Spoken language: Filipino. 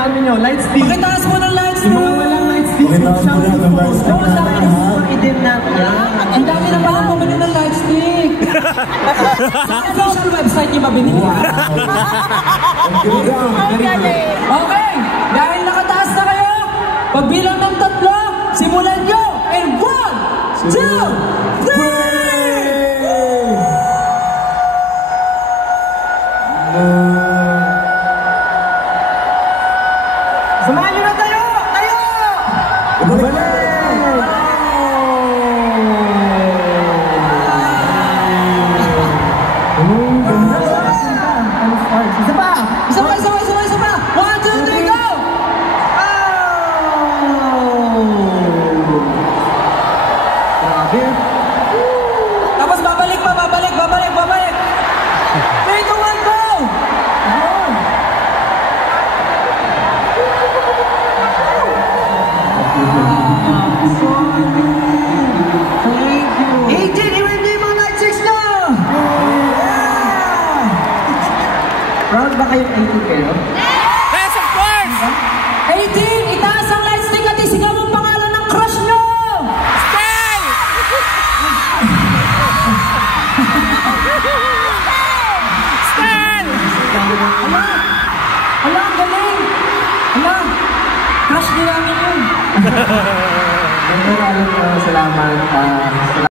paano nyo? Light stick. Pakitaas mo ng light stick. Yung mga walang light stick. Pakitaas mo na ng light stick. Oo, sa akin yung idin natin. Ang dami na pala bumili ng light stick. Sa official website niyo ba binili? Okay, dahil nakataas na kayo, pagbilang ng 3, simulan nyo. And 1, 2, 3! Samahan nyo na tayo! Tayo! Isa pa! Isa pa! 1, 2, 3, go! Grabe. Tapos babalik pa, babalik. 3, 2, 1, go! Thank you. 18, i-redeem mga light sticks na! Proud ba kayong 18 kayo? Yes, of course! 18, itaas ang light stick at isigaw ang pangalan ng crush nyo! Stay! Stay! Ala, ang galing! Ala, crush din namin yun. Maraming salamat.